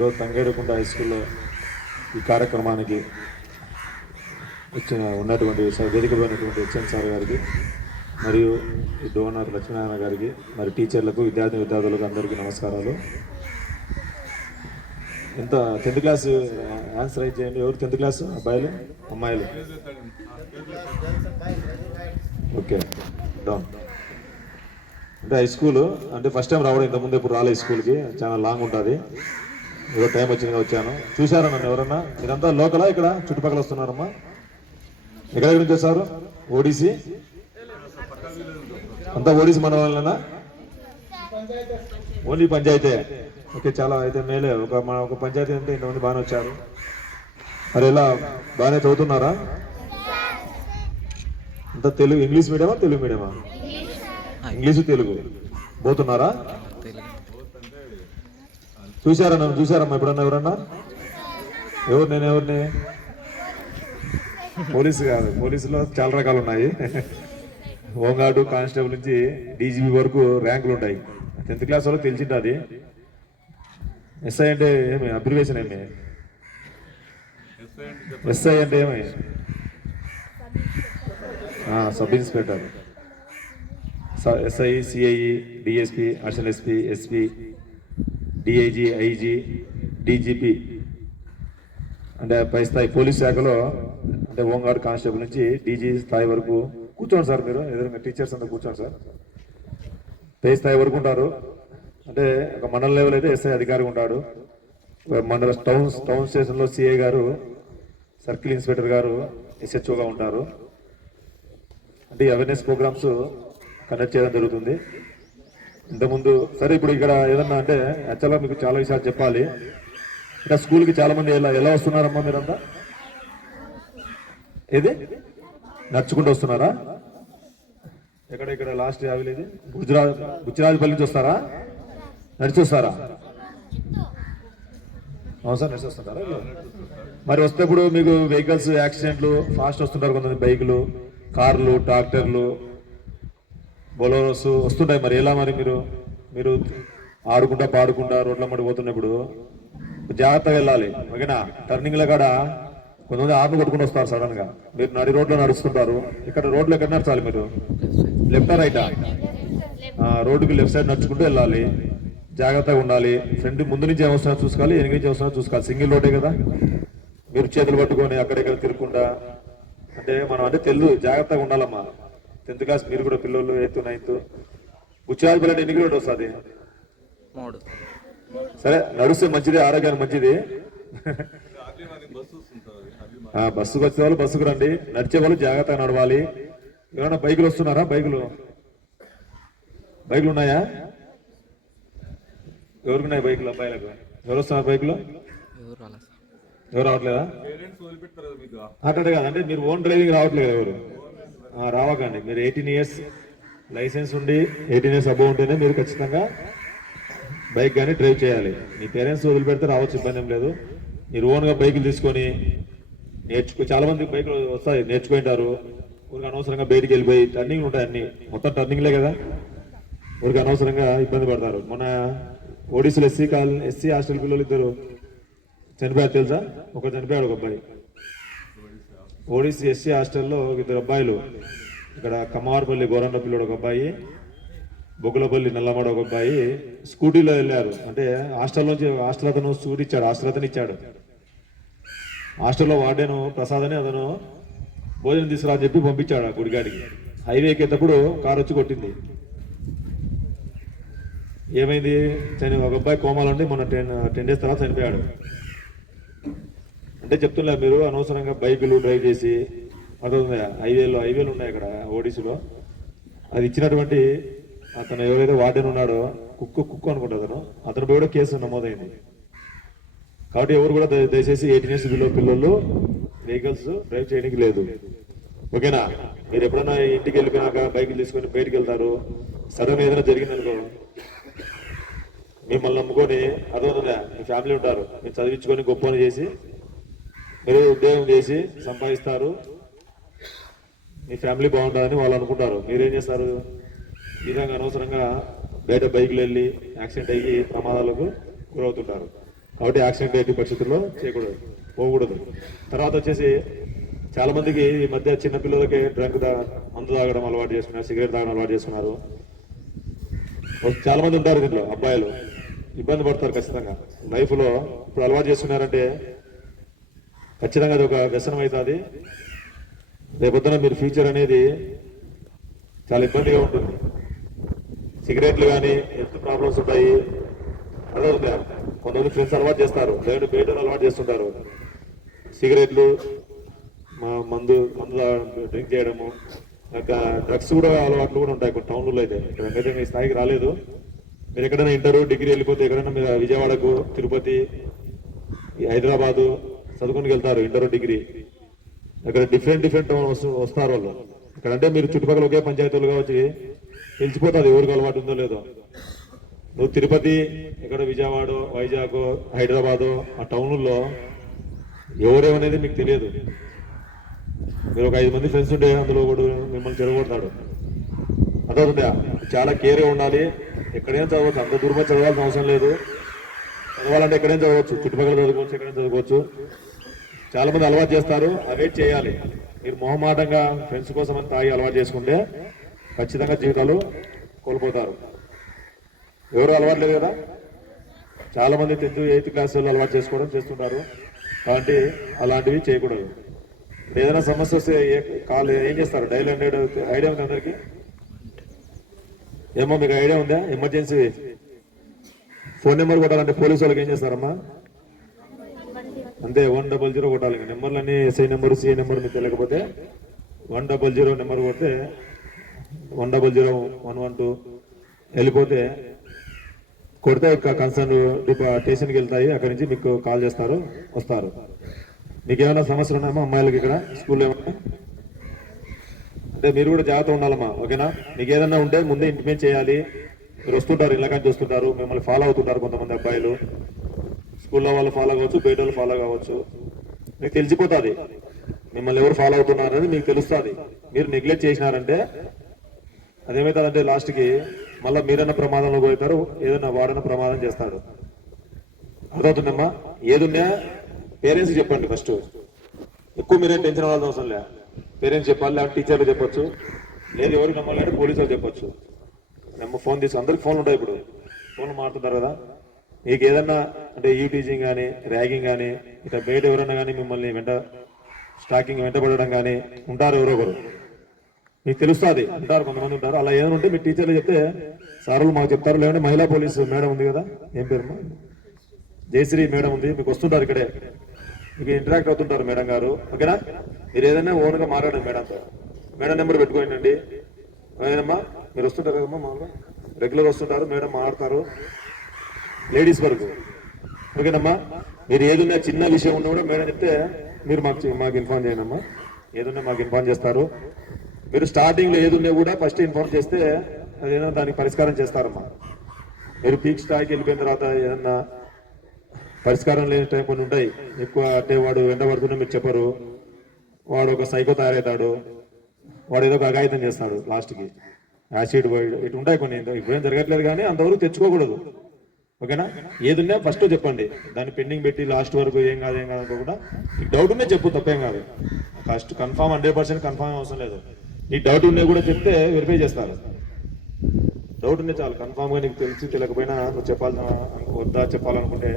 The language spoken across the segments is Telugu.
ఈరోజు తంగేడుకుంట హై స్కూల్లో ఈ కార్యక్రమానికి ఉన్నటువంటి వేదికమైనటువంటి హెచ్ఎం సార్ గారికి మరియు ఈ డోనర్ లక్ష్మీనారాయణ గారికి మరి టీచర్లకు విద్యార్థులకు అందరికీ నమస్కారాలు. ఎంత 10th క్లాస్ ఆన్సర్ రైట్ చేయండి. ఎవరు 10th క్లాస్? అబ్బాయిలు, అమ్మాయిలు? Okay, down. అంటే హై స్కూల్ అంటే ఫస్ట్ టైం రావడం, ఇంతకుముందు ఎప్పుడు రాలే స్కూల్కి, చాలా లాంగ్ ఉంటుంది. ఏదో టైం వచ్చిందిగా వచ్చాను. చూసారా నన్ను ఎవరన్నా? మీరంతా లోకలా ఇక్కడ చుట్టుపక్కల వస్తున్నారమ్మా? ఎక్కడెక్కడి నుంచి వచ్చారు? ఓడిసి అంతా ఓడిసి మన వాళ్ళనా? ఓన్లీ పంచాయతీ. ఓకే, చాలా అయితే మేలే. ఒక పంచాయతీ అంటే ఇంతమంది బాగానే వచ్చారు. మరి ఎలా బాగానే చదువుతున్నారా? అంతా తెలుగు, ఇంగ్లీష్ మీడియమా తెలుగు మీడియమా? ఇంగ్లీషు తెలుగు పోతున్నారా? చూసారా నన్ను? చూసారమ్మా ఎప్పుడన్నా? ఎవరన్నా? ఎవరు? నేను ఎవరిని? పోలీసు కాదు, పోలీసులో చాలా రకాలు ఉన్నాయి. హోంగార్డు, కానిస్టేబుల్ నుంచి డీజీపీ వరకు ర్యాంకులు ఉంటాయి. 10th క్లాస్ వరకు తెలిసింది. ఎస్ఐ అంటే ఏమి అబ్రివేషన్? ఏమి ఎస్ఐ అంటే ఏమి? Sub inspector. SI, CI, DSP, additional SP, SP, DIG, IG, DGP అంటే పై స్థాయి పోలీస్ శాఖలో అంటే హోంగార్డ్, కానిస్టేబుల్ నుంచి డీజీ స్థాయి వరకు. కూర్చోండి సార్, మీరు ఎదురుగా టీచర్స్ అంతా కూర్చోండి సార్. పై స్థాయి వరకు ఉంటారు. అంటే ఒక మండల లెవెల్ అయితే ఎస్ఐ అధికారి ఉంటాడు. మండల టౌన్ స్టేషన్లో సిఐ గారు, సర్కిల్ ఇన్స్పెక్టర్ గారు ఎస్హెచ్ఓగా ఉంటారు. అంటే అవేర్నెస్ ప్రోగ్రామ్స్ కండక్ట్ చేయడం జరుగుతుంది. ఇంతకుముందు సరే, ఇప్పుడు ఇక్కడ ఏదన్నా అంటే యాక్చువల్గా మీకు చాలా విషయాలు చెప్పాలి. ఇక్కడ స్కూల్కి చాలా మంది ఎలా వస్తున్నారమ్మా మీరంతా? ఏది నడుచుకుంటూ వస్తున్నారా? ఇక్కడ లాస్ట్ విలేజ్ బుచ్చిరాజుపల్లి నుంచి వస్తారా? నడిచి వస్తారా? అవును సార్, నడిచి వస్తుంటారా? మరి వస్తే ఇప్పుడు మీకు వెహికల్స్ యాక్సిడెంట్లు ఫాస్ట్ వస్తుంటారు. కొంతమంది బైకులు, కార్లు, ట్రాక్టర్లు, బొలోరోస్ వస్తుంటాయి. మరి ఎలా? మరి మీరు ఆడుకుంటా పాడుకుంటా రోడ్ల మడి పోతున్నప్పుడు జాగ్రత్తగా వెళ్ళాలి. ఓకేనా? టర్నింగ్ల కాడ కొంతమంది ఆర్ను కొట్టుకుని వస్తారు సడన్ గా. మీరు నడి రోడ్లో నడుస్తుంటారు. ఇక్కడ రోడ్లో ఎక్కడ నడచాలి? మీరు లెఫ్టా రైటా? రోడ్డుకి లెఫ్ట్ సైడ్ నడుచుకుంటూ వెళ్ళాలి. జాగ్రత్తగా ఉండాలి. ఫ్రంట్ ముందు నుంచి ఏమొస్తున్నా చూసుకోవాలి, వెనక నుంచి ఏమొస్తున్నా చూసుకోవాలి. సింగిల్ రోడ్డే కదా. మీరు చేతులు పట్టుకొని అక్కడెక్కడ తిరుగుకుంటా అంటే మనం అంటే జాగ్రత్తగా ఉండాలమ్మా. 10th క్లాస్ మీరు కూడా పిల్లలు 8th, 9th. బుచ్చిరాజుపల్లి అంటే ఎన్ని కిలోమీటర్ వస్తుంది? సరే, నడుస్తే మంచిది, ఆరోగ్యానికి మంచిది. బస్సుకు వచ్చే వాళ్ళు బస్సుకు రండి, నడిచే వాళ్ళు జాగ్రత్తగా నడవాలి. ఏమైనా బైకులు వస్తున్నారా? బైకులు ఉన్నాయా? ఎవరున్నాయి బైకులు? అబ్బాయిలకు ఎవరు వస్తున్నారు బైకులు? ఎవరు రావట్లేదా? అట్లా కాదంటే మీరు ఓన్ డ్రైవింగ్ రావట్లేదు. ఎవరు రావకండి. మీరు 18 years లైసెన్స్ ఉండి 18 years అబౌవ్ ఉంటేనే మీరు ఖచ్చితంగా బైక్ కానీ డ్రైవ్ చేయాలి. మీ పేరెంట్స్ వదిలిపెడితే రావచ్చు, ఇబ్బంది ఏం లేదు. మీరు ఓన్గా బైకులు తీసుకొని చాలా మంది బైకులు వస్తాయి, నేర్చుకుంటారు. ఊరికి అనవసరంగా బయటికి వెళ్ళిపోయి టర్నింగ్లు ఉంటాయి, అన్ని మొత్తం టర్నింగ్లే కదా. ఊరికి అనవసరంగా ఇబ్బంది పడతారు. మన ఓడిసిలో ఎస్సీ హాస్టల్ పిల్లలు 2 చనిపోయారు తెలుసా? ఒకరు చనిపోయాడు, ఒక అబ్బాయి. ఓడిసి ఎస్సీ హాస్టల్లో 2 అబ్బాయిలు. ఇక్కడ కమ్మవారపల్లి గోరండ పిల్లడు ఒక అబ్బాయి, బొగ్గులపల్లి నల్లమాడ ఒక అబ్బాయి స్కూటీలో వెళ్ళారు. అంటే హాస్టల్ అతను స్కూటీ ఇచ్చాడు, హాస్టల్ ఇచ్చాడు. హాస్టల్లో వార్డెను ప్రసాద్ అని అతను భోజనం తీసుకురా అని చెప్పి పంపించాడు ఆ గుడిగాడికి. హైవే ఎక్కేటప్పుడు కారు వచ్చి కొట్టింది. ఏమైంది? ఒక అబ్బాయి కోమాలో ఉండి మొన్న 10 days తర్వాత చనిపోయాడు. అంటే చెప్తున్నా, మీరు అనవసరంగా బైకులు డ్రైవ్ చేసి అర్థమవుతుందా? హైవేలు ఉన్నాయి ఇక్కడ ఓడిసిలో. అది ఇచ్చినటువంటి అతను ఎవరైతే వార్డెన్ ఉన్నాడో కుక్కు అనుకుంటా, అతను కూడా కేసు నమోదైంది. కాబట్టి ఎవరు కూడా దయచేసి 18 years బిలో పిల్లలు వెహికల్స్ డ్రైవ్ చేయడానికి లేదు. ఓకేనా? మీరు ఎప్పుడైనా ఇంటికి వెళ్ళిపోయినాక బైకులు తీసుకొని బయటికి వెళ్తారు, సడన్ ఏదైనా జరిగిందనుకో మిమ్మల్ని నమ్ముకొని అర్థమవుతుందా? మీ ఫ్యామిలీ ఉంటారు, మీరు చదివించుకొని గొప్ప చేసి మీరు ఉద్యోగం చేసి సంపాదిస్తారు, మీ ఫ్యామిలీ బాగుంటుందని వాళ్ళు అనుకుంటారు. మీరేం చేస్తారు? ఈ విధంగా అనవసరంగా బయట బైకులు వెళ్ళి యాక్సిడెంట్ అయ్యి ప్రమాదాలకు గురవుతుంటారు. కాబట్టి యాక్సిడెంట్ ఎట్టి పరిస్థితుల్లో చేయకూడదు, పోకూడదు. తర్వాత వచ్చేసి చాలా మందికి ఈ మధ్య చిన్నపిల్లలకి మందు తాగడం అలవాటు చేసుకున్నారు, సిగరెట్ తాగడం అలవాటు చేసుకున్నారు. చాలా మంది ఉంటారు దీంట్లో, అబ్బాయిలు ఇబ్బంది పడతారు ఖచ్చితంగా లైఫ్లో. ఇప్పుడు అలవాటు చేసుకున్నారంటే ఖచ్చితంగా అది ఒక వ్యసనం అవుతుంది. రేపొద్దున మీరు ఫ్యూచర్ అనేది చాలా ఇబ్బందిగా ఉంటుంది. సిగరెట్లు కానీ హెల్త్ ప్రాబ్లమ్స్ ఉంటాయి. అదే కొంతమంది ఫ్రెండ్స్ అలవాటు చేస్తారు, లేదంటే బయట అలవాటు చేస్తుంటారు. సిగరెట్లు, మందు డ్రింక్ చేయడము, ఇంకా డ్రగ్స్ కూడా అలవాట్లు కూడా ఉంటాయి కొన్ని టౌన్లో. అయితే ఇక్కడైతే మీ స్థాయికి రాలేదు. మీరు ఎక్కడైనా ఇంటర్ డిగ్రీ వెళ్ళిపోతే ఎక్కడైనా మీరు విజయవాడకు, తిరుపతి, హైదరాబాదు చదువుకుని వెళ్తారు ఇంటర్ డిగ్రీ. అక్కడ డిఫరెంట్ వస్తారు వాళ్ళు. ఇక్కడంటే మీరు చుట్టుపక్కల ఒకే పంచాయతీలుగా వచ్చి తెలిసిపోతుంది ఎవరికి అలవాటు ఉందో లేదో. నువ్వు తిరుపతి, ఇక్కడ విజయవాడ, వైజాగ్, హైదరాబాదు ఆ టౌన్లో ఎవరేమనేది మీకు తెలియదు. మీరు ఒక 5 మంది ఫ్రెండ్స్ ఉంటే అందులో కూడా మిమ్మల్ని చెడగొడతాడు. అదవుతుందా? చాలా కేర్గా ఉండాలి. ఎక్కడైనా చదవచ్చు, అంత దూరం చదవాల్సిన అవసరం లేదు. చదవాలంటే ఎక్కడైనా చదవచ్చు, చుట్టుపక్కల చదువుకోవచ్చు, ఎక్కడైనా చదువుకోవచ్చు. చాలా మంది అలవాటు చేస్తారు, అవేట్ చేయాలి. మీరు మొహమాటంగా ఫ్రెండ్స్ కోసం అని తాగి అలవాటు చేసుకుంటే ఖచ్చితంగా జీవితాలు కోల్పోతారు. ఎవరు అలవాటు లేదు కదా, చాలా మంది 10th 8th క్లాస్ వాళ్ళు అలవాటు చేసుకోవడం చేస్తుంటారు. కాబట్టి అలాంటివి చేయకూడదు. ఏదైనా సమస్య వస్తే ఏం చేస్తారు? డైల్ 100 ఐడియా ఉంది అందరికి? ఏమో మీకు ఐడియా ఉందా? ఎమర్జెన్సీ ఫోన్ నెంబర్ కొట్టాలంటే పోలీసు వాళ్ళకి ఏం చేస్తారమ్మా? అంతే 100 కొట్టాలి. నెంబర్లన్నీ ఎస్ఐ నెంబరు, సిఐ నెంబర్ మీకు తెలియకపోతే 100 నెంబర్ కొడితే 100 112 వెళ్ళిపోతే కొడితే కన్సర్న్ స్టేషన్కి వెళ్తాయి. అక్కడి నుంచి మీకు కాల్ చేస్తారు, వస్తారు. మీకు ఏమైనా సమస్యలు ఉన్నాయమ్మా అమ్మాయిలకి ఇక్కడ స్కూల్లో ఏమన్నా? అంటే మీరు కూడా జాగ్రత్త ఉండాలమ్మా, ఓకేనా? మీకు ఏదన్నా ఉంటే ముందే ఇంటిమేట్ చేయాలి. మీరు వస్తుంటారు, ఇళ్ళకాంచి వస్తుంటారు, మిమ్మల్ని ఫాలో అవుతుంటారు కొంతమంది అబ్బాయిలు. స్కూల్లో వాళ్ళు ఫాలో కావచ్చు, బయట వాళ్ళు ఫాలో కావచ్చు. మీకు తెలిసిపోతుంది మిమ్మల్ని ఎవరు ఫాలో అవుతున్నారు అనేది మీకు తెలుస్తుంది. మీరు నెగ్లెక్ట్ చేసినారంటే అదేమవుతుందంటే లాస్ట్కి మళ్ళీ మీరన్నా ప్రమాదంలో పోతారు, ఏదన్నా వాడన్నా ప్రమాదం చేస్తాడు. అర్థమవుతుందమ్మా? ఏదున్నా పేరెంట్స్కి చెప్పండి ఫస్ట్. ఎక్కువ మీరేం టెన్షన్ అవ్వాల్సిన అవసరం లే. పేరెంట్స్ చెప్పాలి, లేకపోతే టీచర్లు చెప్పొచ్చు, లేదు ఎవరికి నమ్మాలంటే పోలీసులు చెప్పొచ్చు. ఫోన్ తీసు, అందరికి ఫోన్లు ఉంటాయి ఇప్పుడు, ఫోన్లు మారుతుంటారు కదా. మీకు ఏదన్నా అంటే టీజింగ్ కానీ, ర్యాగింగ్ కానీ, ఇట్లా బయట ఎవరన్నా కానీ మిమ్మల్ని వెంటబడడం కానీ ఉంటారు ఎవరొకరు, మీకు తెలుస్తుంది. ఉంటారు, కొంతమంది ఉంటారు. అలా ఏమైనా ఉంటే మీ టీచర్లు చెప్తే సార్లు మాకు చెప్తారు. లేదంటే మహిళా పోలీసు మేడం ఉంది కదా, ఏం పేరు, జయశ్రీ మేడం ఉంది, మీకు వస్తుంటారు, ఇక్కడే మీకు ఇంటరాక్ట్ అవుతుంటారు మేడం గారు, ఓకేనా? మీరు ఏదైనా ఓన్గా మాట్లాడండి మేడంతో. మేడం నెంబర్ పెట్టుకోండి. ఏదమ్మా మీరు వస్తుంటారు కదమ్మా, మామూలుగా రెగ్యులర్ వస్తుంటారు, మేడం మాట్లాడతారు, లేడీస్ వరకు, ఓకేనమ్మా? మీరు ఏదన్నా చిన్న విషయం ఉన్నా కూడా మేడం చెప్తే మీరు మాకు ఇన్ఫార్మ్ చేయండి అమ్మా. ఏదన్నా మాకు ఇన్ఫార్మ్ చేస్తారు. మీరు స్టార్టింగ్లో ఏదున్నా కూడా ఫస్ట్ ఇన్ఫార్మ్ చేస్తే అదేదో దానికి పరిష్కారం చేస్తారమ్మా. మీరు పీక్ స్థాయికి వెళ్ళిపోయిన తర్వాత ఏదన్నా పరిష్కారం లేని టైం కొన్ని ఉంటాయి. ఎక్కువ అంటే వాడు వెంటబడుతున్నా మీరు చెప్పరు, వాడు ఒక సైకో తయారవుతాడు, వాడు ఏదో ఒక అఘాయితం చేస్తాడు, లాస్ట్కి యాసిడ్ వైడ్ ఇటు ఉంటాయి కొన్ని. ఇప్పుడేం జరగట్లేదు కానీ అంతవరకు తెచ్చుకోకూడదు, ఓకేనా? ఏదున్నా ఫస్ట్ చెప్పండి, దాన్ని పెండింగ్ పెట్టి లాస్ట్ వరకు ఏం కాదు అనుకోకుండా. నీకు డౌట్ ఉన్నా చెప్పు, తప్పేం కాదు. ఫస్ట్ కన్ఫామ్ 100% కన్ఫామ్ అవసరం లేదు. నీకు డౌట్ ఉన్నా కూడా చెప్తే వెరిఫై చేస్తారు. డౌట్ ఉన్నా చాలు, కన్ఫామ్గా నీకు తెలిసి తెలియకపోయినా నువ్వు చెప్పాలనుకుంటే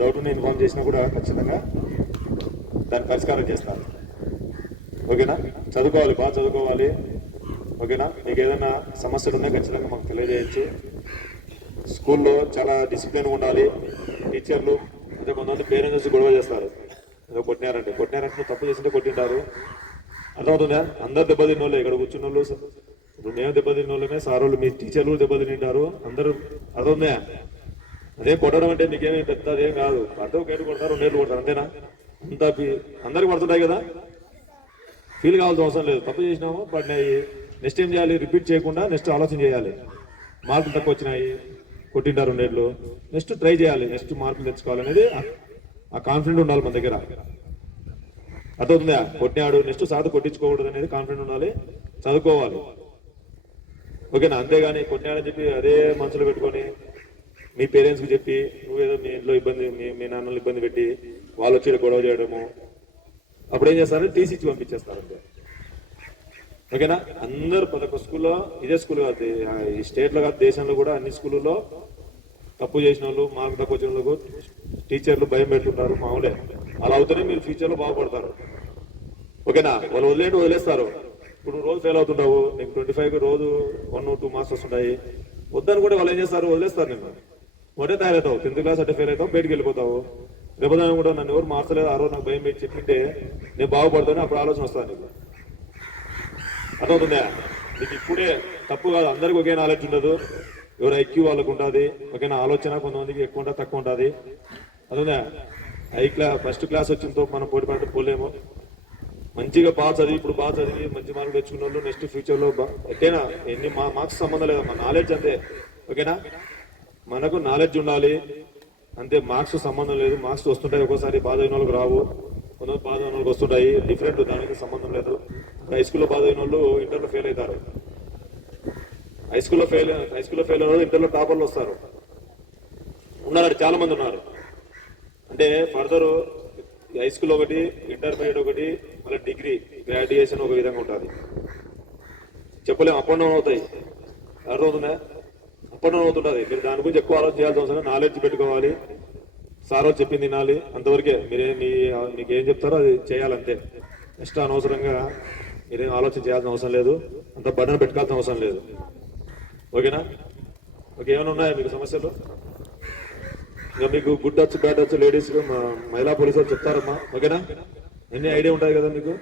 డౌట్ ఉన్నా ఇన్ఫార్మ్ చేసినా కూడా ఖచ్చితంగా దాన్ని పరిష్కారం చేస్తారు, ఓకేనా? చదువుకోవాలి, బాగా చదువుకోవాలి, ఓకేనా? మీకు ఏదైనా సమస్యలు ఉన్నా ఖచ్చితంగా మాకు తెలియజేయచ్చు. స్కూల్లో చాలా డిసిప్లిన్ ఉండాలి. టీచర్లు అదే కొంతమంది పేరెంట్స్ వచ్చి గొడవ చేస్తారు, ఏదో కొట్టినారంటే నువ్వు తప్పు చేసింటే కొట్టింటారు. అర్థమవుతుందా? అందరు దెబ్బతిన్న వాళ్ళే, ఇక్కడ కూర్చున్న వాళ్ళు, ఇప్పుడు మేము దెబ్బతిన్న వాళ్ళమే, సార్ వాళ్ళు, మీ టీచర్లు దెబ్బతింటారు, అందరూ. అర్థమవుతుందా? అదే కొట్టడం అంటే నీకేమీ పెద్ద అదేం కాదు. అర్థం ఒక 1 కొడతారు, 2 కొడతారు, అంతేనా? అంతా అందరికి పడుతుంటాయి కదా, ఫీల్ కావాల్సిన అవసరం లేదు. తప్పు చేసినాము, పడినాయి, నెక్స్ట్ ఏం చేయాలి? రిపీట్ చేయకుండా నెక్స్ట్ ఆలోచన చేయాలి. మార్కులు తక్కువ వచ్చినాయి, కొట్టింటారు 2 నెక్స్ట్ ట్రై చేయాలి, నెక్స్ట్ మార్కులు తెచ్చుకోవాలనేది ఆ కాన్ఫిడెంట్ ఉండాలి మన దగ్గర. అర్థమవుతుందా? కొట్టినాడు నెక్స్ట్ సార్తో కొట్టించుకోకూడదు అనేది కాన్ఫిడెంట్ ఉండాలి, చదువుకోవాలి, ఓకేనా? అంతేగాని కొట్టినాడని చెప్పి అదే మనసులో పెట్టుకొని మీ పేరెంట్స్కి చెప్పి నువ్వేదో మీ ఇంట్లో ఇబ్బంది మీ నాన్నలు ఇబ్బంది పెట్టి వాళ్ళు వచ్చి గొడవ చేయడము, అప్పుడు ఏం చేస్తారంటే టీసీ ఇచ్చి పంపించేస్తారు అంతే. ఓకేనా? అందరూ ప్రతి ఒక్క స్కూల్లో, ఇదే స్కూల్ కాదు, ఈ స్టేట్లో కాదు దేశంలో కూడా అన్ని స్కూళ్ళలో తప్పు చేసిన వాళ్ళు, మార్కు తక్కువ వచ్చిన వాళ్ళకు టీచర్లు భయం పెడుతుంటారు. మామూలే, అలా అవుతూనే మీరు ఫ్యూచర్లో బాగుపడతారు. ఓకేనా? వాళ్ళు వదిలేస్తారు. ఇప్పుడు రోజు ఫెయిల్ అవుతుంటావు, నీకు 25 రోజు 1-2 మార్క్స్ వస్తుంటాయి, వద్దని కూడా వాళ్ళు ఏం చేస్తారు, వదిలేస్తారు. నేను ఒకటే తయారవుతావు, 10th క్లాస్ అంటే ఫెయిల్ అవుతావు, బయటికి వెళ్ళిపోతావు. రేపదాన్ని కూడా నన్ను ఎవరు మార్చలేదు, ఆ రోజు నాకు భయం పెట్టి చెప్పింటే నేను బాగుపడతాను, అప్పుడు ఆలోచన వస్తాను నీకు. అర్థమవుతుందా? నీకు ఇప్పుడే తప్పు కాదు, అందరికి ఒకే నాలెడ్జ్ ఉండదు, ఎవరు ఐక్యూ వాళ్ళకు ఉంటుంది. ఓకేనా? ఆలోచన కొంతమందికి ఎక్కువ ఉంటుంది, తక్కువ ఉంటుంది. అర్థందా? ఫస్ట్ క్లాస్ వచ్చినతో మనం పోటీ పడితే పోలేము. మంచిగా బాగా చదివి, ఇప్పుడు బాగా చదివి మంచి మార్కులు తెచ్చుకున్న వాళ్ళు నెక్స్ట్ ఫ్యూచర్లో ఎట్టైనా ఎన్ని మార్క్స్ సంబంధం లేదు, మన నాలెడ్జ్ అంతే. ఓకేనా? మనకు నాలెడ్జ్ ఉండాలి అంతే, మార్క్స్ సంబంధం లేదు. మార్క్స్ వస్తుంటాయి, ఒక్కోసారి బాధ అయిన వాళ్ళకి రావు, కొంతమంది బాధ అయిన వాళ్ళకి వస్తుంటాయి, డిఫరెంట్, దానికి సంబంధం లేదు. హై స్కూల్లో బాధ అయిన వాళ్ళు ఇంటర్లో ఫెయిల్ అవుతారు, హై స్కూల్లో ఫెయిల్ అయిన వాళ్ళు ఇంటర్లో టాపర్లు వస్తారు. ఉన్నారు, చాలా మంది ఉన్నారు. అంటే ఫర్దర్ హై స్కూల్ ఒకటి, ఇంటర్మీడియట్ ఒకటి, మళ్ళీ డిగ్రీ గ్రాడ్యుయేషన్ ఒక విధంగా ఉంటుంది. చెప్పలేము, అప్ అండ్ డౌన్ అవుతాయి. అర్థమవుతుందా? అప్ అండ్ డౌన్ అవుతుంటుంది. మీరు దాని గురించి ఎక్కువ ఆలోచన చేయాల్సిన అవసరం, నాలెడ్జ్ పెట్టుకోవాలి, సార్ చెప్పింది తినాలి, అంతవరకే. మీకు ఏం చెప్తారో అది చేయాలంతే. నెక్స్ట్ అనవసరంగా మీరేం ఆలోచన చేయాల్సిన అవసరం లేదు, అంత బటన్ పెట్టుకోవాల్సిన అవసరం లేదు. ఓకేనా? ఓకే, ఏమైనా ఉన్నాయా మీకు సమస్యలు? ఇంకా మీకు good touch, bad touch ladies, మహిళా పోలీసు వాళ్ళు చెప్తారమ్మా. ఓకేనా? అన్ని ఐడియా ఉంటాయి కదా మీకు,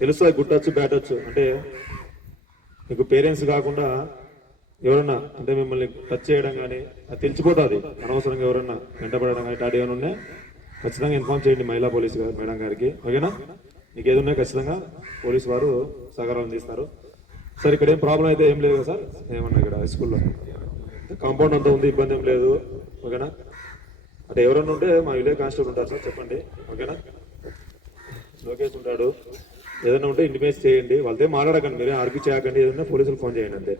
తెలుస్తుంది గుడ్ టచ్, బ్యాడ్ టచ్ అంటే. మీకు పేరెంట్స్ కాకుండా ఎవరన్నా అంటే మిమ్మల్ని టచ్ చేయడం కానీ అది తెలిసిపోతుంది. అనవసరంగా ఎవరన్నా వెంటపడడం కానీ ఇట్లాంటి ఏమైనా ఉన్నాయి ఖచ్చితంగా ఇన్ఫార్మ్ చేయండి మహిళా పోలీసు మేడం గారికి. ఓకేనా? మీకు ఏది ఉన్నాయి ఖచ్చితంగా పోలీసు వారు సహకారం అందిస్తారు. సార్ ఇక్కడ ఏం ప్రాబ్లం అయితే ఏం లేదు కదా సార్? ఏమన్నా ఇక్కడ హై స్కూల్లో కాంపౌండ్ అంతా ఉంది, ఇబ్బంది ఏం లేదు. ఓకేనా? అంటే ఎవరన్నా ఉంటే మా విలేజ్ కానిస్టేబుల్ ఉంటారు సార్, చెప్పండి. ఓకేనా? లోకేష్ ఉంటాడు, ఏదైనా ఉంటే ఇంటిమేట్ చేయండి. వాళ్ళతో మాట్లాడకండి, మీరే ఆర్గ్యూ చేయకండి, ఏదైనా పోలీసులు ఫోన్ చేయండి అంతే.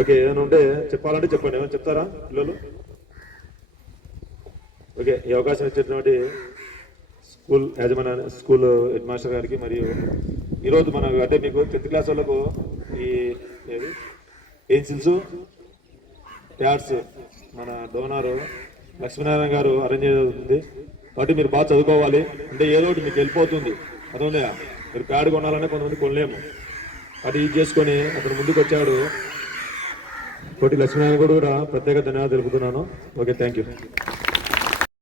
ఓకే, ఏదైనా ఉంటే చెప్పాలంటే చెప్పండి. ఏమైనా చెప్తారా పిల్లలు? ఓకే, ఈ అవకాశం ఇచ్చేటువంటి స్కూల్ యాజమాన్య, స్కూల్ హెడ్ మాస్టర్ గారికి, మరియు ఈరోజు మన అంటే మీకు 10th క్లాస్ వాళ్ళకు ఈ ఏది పెన్సిల్స్, ప్యాడ్స్ మన డోనారు లక్ష్మీనారాయణ గారు అరేంజ్ చేస్తుంది. కాబట్టి మీరు బాగా చదువుకోవాలి. అంటే ఏదో ఒకటి మీకు వెళ్ళిపోతుంది, అదే మీరు ప్యాడ్ కొనాలనే కొంతమంది కొనలేము. అది ఇది చేసుకొని అతను ముందుకు వచ్చాడు. కోటి లక్ష్మీనారాయణ కూడా ప్రత్యేక ధన్యవాదాలు తెలుపుతున్నాను. Okay, thank you.